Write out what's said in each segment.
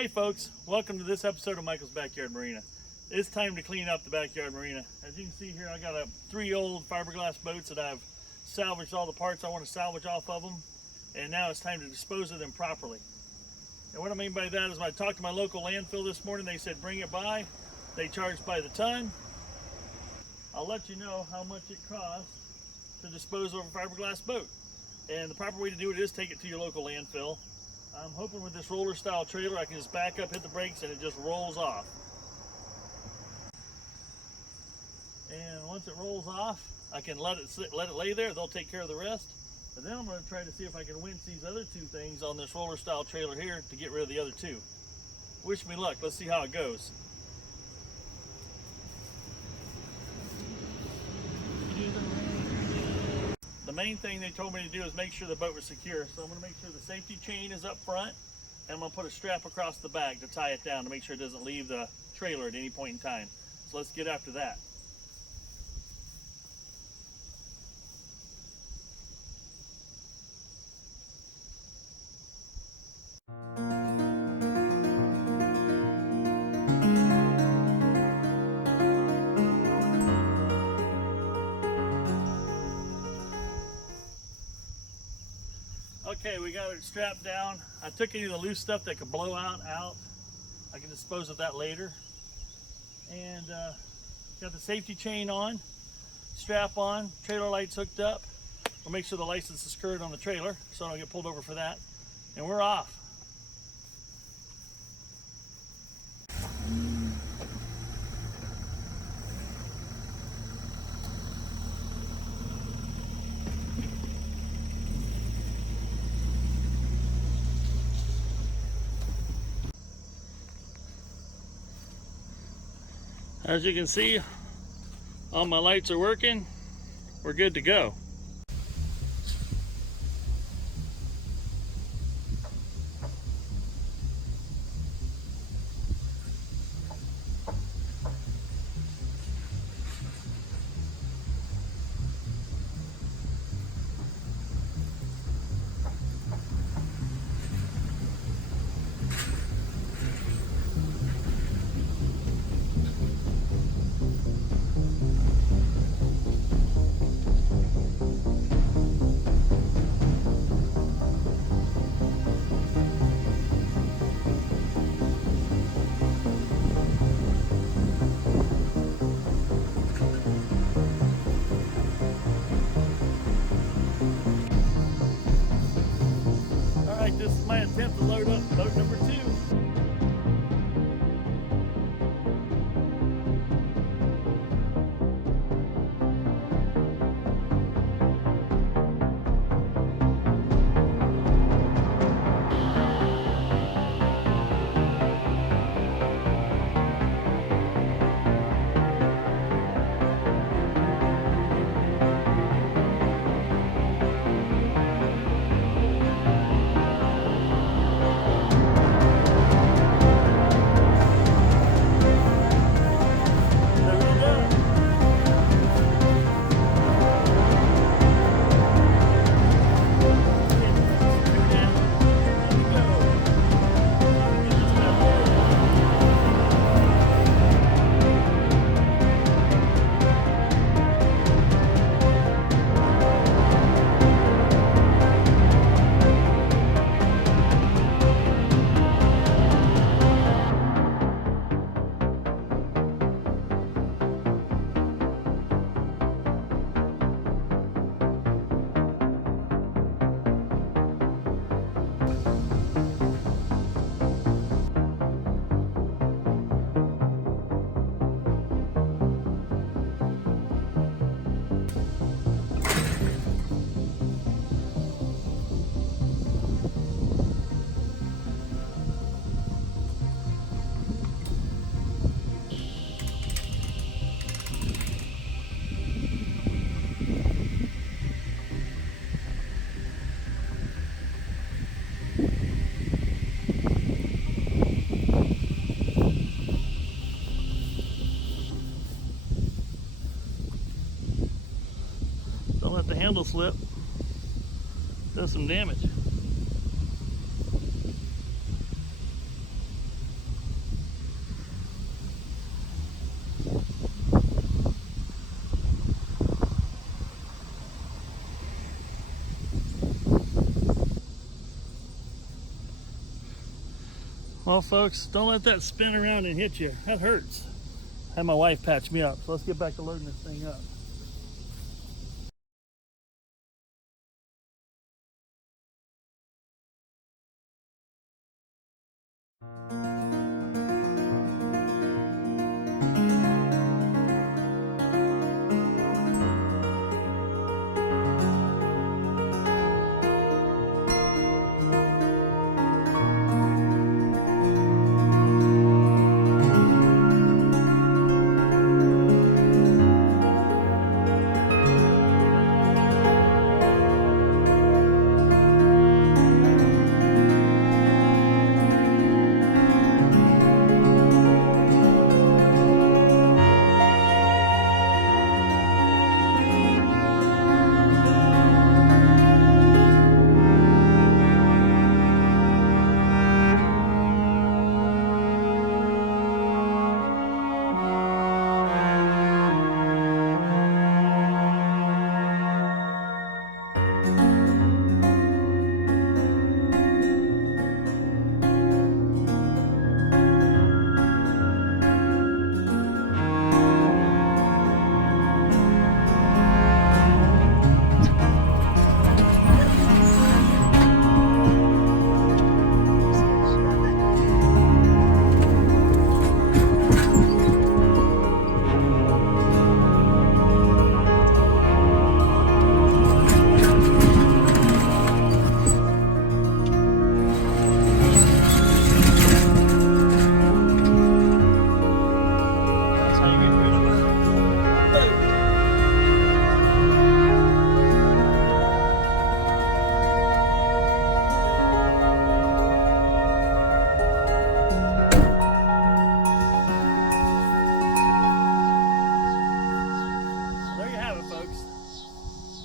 Hey folks, welcome to this episode of Michael's Backyard Marina. It's time to clean up the backyard marina. As you can see here, I got three old fiberglass boats that I've salvaged all the parts I want to salvage off of them, and now it's time to dispose of them properly. And what I mean by that is when I talked to my local landfill this morning, they said bring it by. They charge by the ton. I'll let you know how much it costs to dispose of a fiberglass boat. And the proper way to do it is take it to your local landfill. I'm hoping with this roller style trailer I can just back up, hit the brakes, and it just rolls off. And once it rolls off, I can let it lay there. They'll take care of the rest. And then I'm going to try to see if I can winch these other two things on this roller style trailer here to get rid of the other two. Wish me luck. Let's see how it goes. The main thing they told me to do is make sure the boat was secure. So I'm going to make sure the safety chain is up front, and I'm going to put a strap across the back to tie it down to make sure it doesn't leave the trailer at any point in time. So let's get after that. Okay, we got it strapped down. I took any of the loose stuff that could blow out. I can dispose of that later. And got the safety chain on, strap on, trailer lights hooked up. We'll make sure the license is current on the trailer so I don't get pulled over for that. And we're off. As you can see, all my lights are working. We're good to go. This is my attempt to load up boat number 2. handle slip, does some damage. Well, folks, don't let that spin around and hit you. That hurts. Had my wife patch me up, so let's get back to loading this thing up.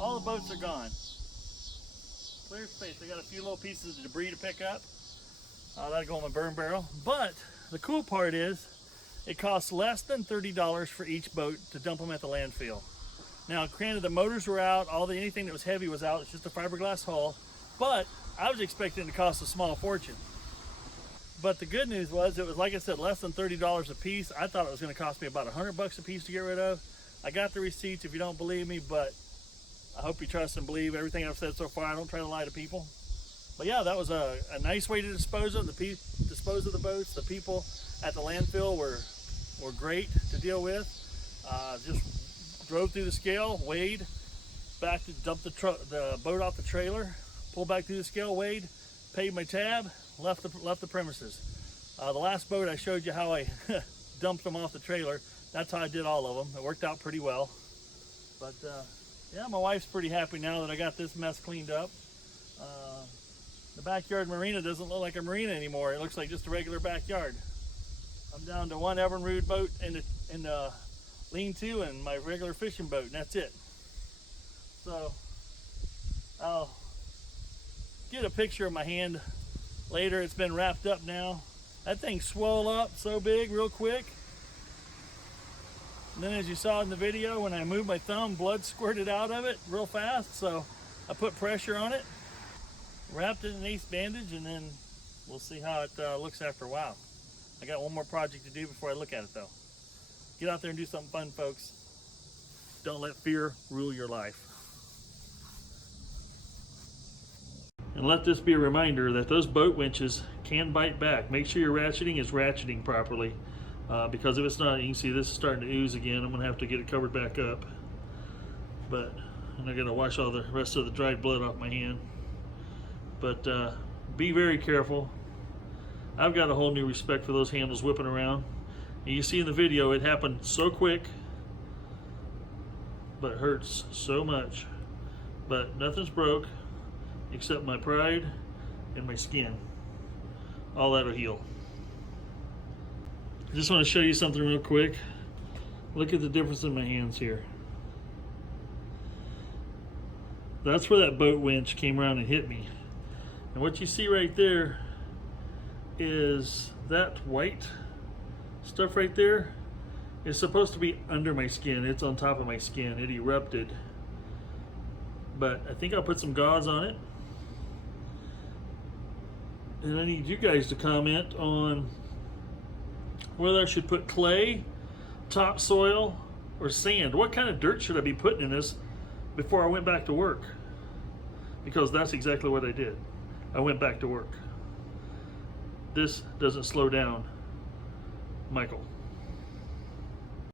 All the boats are gone. Clear space. I got a few little pieces of debris to pick up. That'll go in my burn barrel. But the cool part is it costs less than $30 for each boat to dump them at the landfill. Now, granted, the motors were out, anything that was heavy was out. It's just a fiberglass hull. But I was expecting it to cost a small fortune. But the good news was, it was, like I said, less than $30 a piece. I thought it was going to cost me about $100 a piece to get rid of. I got the receipts if you don't believe me, but I hope you trust and believe everything I've said so far. I don't try to lie to people. But yeah, that was a nice way to dispose of the boats. The people at the landfill were great to deal with. Just drove through the scale, weighed, back to dump the boat off the trailer, pulled back through the scale, weighed, paid my tab, left the premises. The last boat I showed you how I dumped them off the trailer. That's how I did all of them. It worked out pretty well. But yeah, my wife's pretty happy now that I got this mess cleaned up. The backyard marina doesn't look like a marina anymore. It looks like just a regular backyard. I'm down to one Evinrude boat in the lean-to and my regular fishing boat, and that's it. So I'll get a picture of my hand later. It's been wrapped up now. That thing swelled up so big real quick. And then, as you saw in the video, when I moved my thumb, blood squirted out of it real fast. So I put pressure on it, wrapped it in an ace bandage, and then we'll see how it looks after a while. I got one more project to do before I look at it though. Get out there and do something fun, folks. Don't let fear rule your life. And let this be a reminder that those boat winches can bite back. Make sure your ratcheting is ratcheting properly. Because if it's not, you can see this is starting to ooze again. I'm gonna have to get it covered back up. And I gotta wash all the rest of the dried blood off my hand. But be very careful. I've got a whole new respect for those handles whipping around. And you see in the video, it happened so quick, but it hurts so much. But nothing's broke except my pride and my skin. All that'll heal. I just want to show you something real quick. Look at the difference in my hands here. That's where that boat winch came around and hit me. And what you see right there is that white stuff right there is supposed to be under my skin. It's on top of my skin. It erupted. But I think I'll put some gauze on it. And I need you guys to comment on whether I should put clay, topsoil, or sand. What kind of dirt should I be putting in this before I went back to work? Because that's exactly what I did. I went back to work. This doesn't slow down Michael.